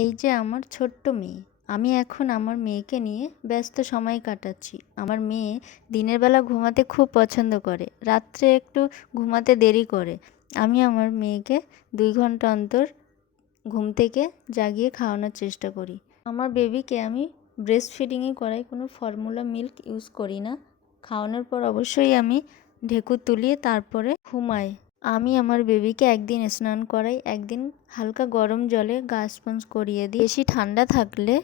এই যে আমার ছোট্ট মেয়ে, আমি এখন আমার মেয়েকে নিয়ে ব্যস্ত সময় কাটাচ্ছি। আমার মেয়ে দিনের বেলা ঘুমাতে খুব পছন্দ করে, রাত্রে একটু ঘুমাতে দেরি করে। আমি আমার মেয়েকে 2 ঘন্টা অন্তর ঘুম থেকে জাগিয়ে খাওয়ানোর চেষ্টা করি। আমার বেবিকে আমি ব্রেস্ট ফিডিংই করাই, কোনো ফর্মুলা মিল্ক ইউজ করি না। খাওয়ানোর পর অবশ্যই আমি ঢেকুর তুলিয়ে তারপরে ঘুমাই। আমি আমার বেবিকে একদিন স্নান করাই, একদিন হালকা গরম জলে গা স্পঞ্জ করিয়ে দিই। বেশি ঠান্ডা থাকলে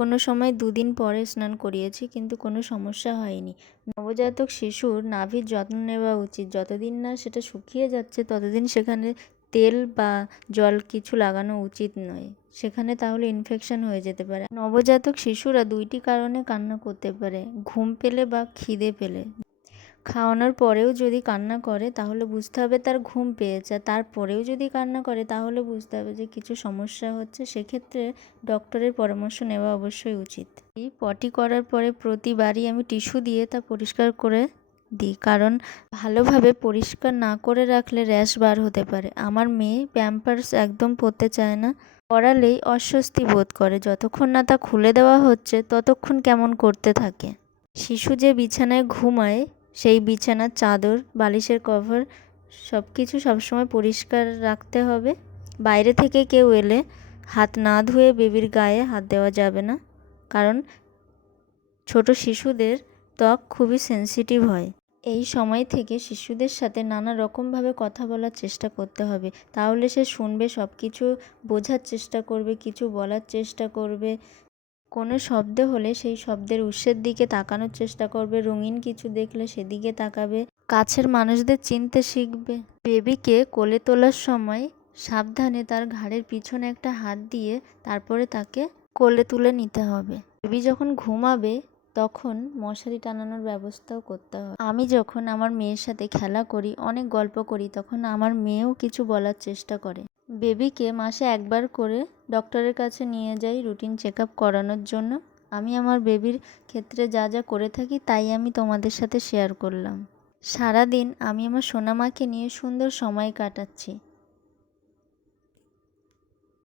কোনো সময় 2 দিন পরে স্নান করিয়েছি, কিন্তু কোনো সমস্যা হয়নি। নবজাতক শিশুর নাভির যত্ন নেওয়া উচিত। যতদিন না সেটা শুকিয়ে যাচ্ছে ততদিন সেখানে তেল বা জল কিছু লাগানো উচিত নয়, সেখানে তাহলে ইনফেকশন হয়ে যেতে পারে। নবজাতক শিশুরা 2টি কারণে কান্না করতে পারে: ঘুম পেলে বা খিদে পেলে। খাওয়ানোর পরেও যদি কান্না করে তাহলে বুঝতে হবে তার ঘুম পেয়েছে, তারপরেও যদি কান্না করে তাহলে বুঝতে হবে যে কিছু সমস্যা হচ্ছে। সেক্ষেত্রে ডক্টরের পরামর্শ নেওয়া অবশ্যই উচিত। এই পটি করার পরে প্রতিবারই আমি টিস্যু দিয়ে তা পরিষ্কার করে দিই, কারণ ভালোভাবে পরিষ্কার না করে রাখলে র্যাশ বার হতে পারে। আমার মেয়ে প্যাম্পার্স একদম পরতে চায় না, পরালেই অস্বস্তি বোধ করে। যতক্ষণ না তা খুলে দেওয়া হচ্ছে ততক্ষণ কেমন করতে থাকে। শিশু যে বিছানায় ঘুমায় সেই বিছানার চাদর, বালিশের কভার সব কিছু সবসময় পরিষ্কার রাখতে হবে। বাইরে থেকে কেউ এলে হাত না ধুয়ে বেবির গায়ে হাত দেওয়া যাবে না, কারণ ছোট শিশুদের ত্বক খুবই সেনসিটিভ হয়। এই সময় থেকে শিশুদের সাথে নানা রকমভাবে কথা বলার চেষ্টা করতে হবে, তাহলে সে শুনবে, সব কিছু বোঝার চেষ্টা করবে, কিছু বলার চেষ্টা করবে। কোনো শব্দ হলে সেই শব্দের উৎসের দিকে তাকানোর চেষ্টা করবে, রঙিন কিছু দেখলে সেদিকে তাকাবে, কাছের মানুষদের চিনতে শিখবে। বেবিকে কোলে তোলার সময় সাবধানে তার ঘাড়ের পিছনে একটা হাত দিয়ে তারপরে তাকে কোলে তুলে নিতে হবে। বেবি যখন ঘুমাবে তখন মশারি টানানোর ব্যবস্থাও করতে হবে। আমি যখন আমার মেয়ের সাথে খেলা করি, অনেক গল্প করি, তখন আমার মেয়েও কিছু বলার চেষ্টা করে। বেবিকে মাসে একবার করে ডক্টরের কাছে নিয়ে যাই রুটিন চেক আপ করানোর জন্য। আমি আমার বেবির ক্ষেত্রে যা যা করে থাকি তাই আমি তোমাদের সাথে শেয়ার করলাম। সারাদিন আমি আমার সোনামাকে নিয়ে সুন্দর সময় কাটাচ্ছি।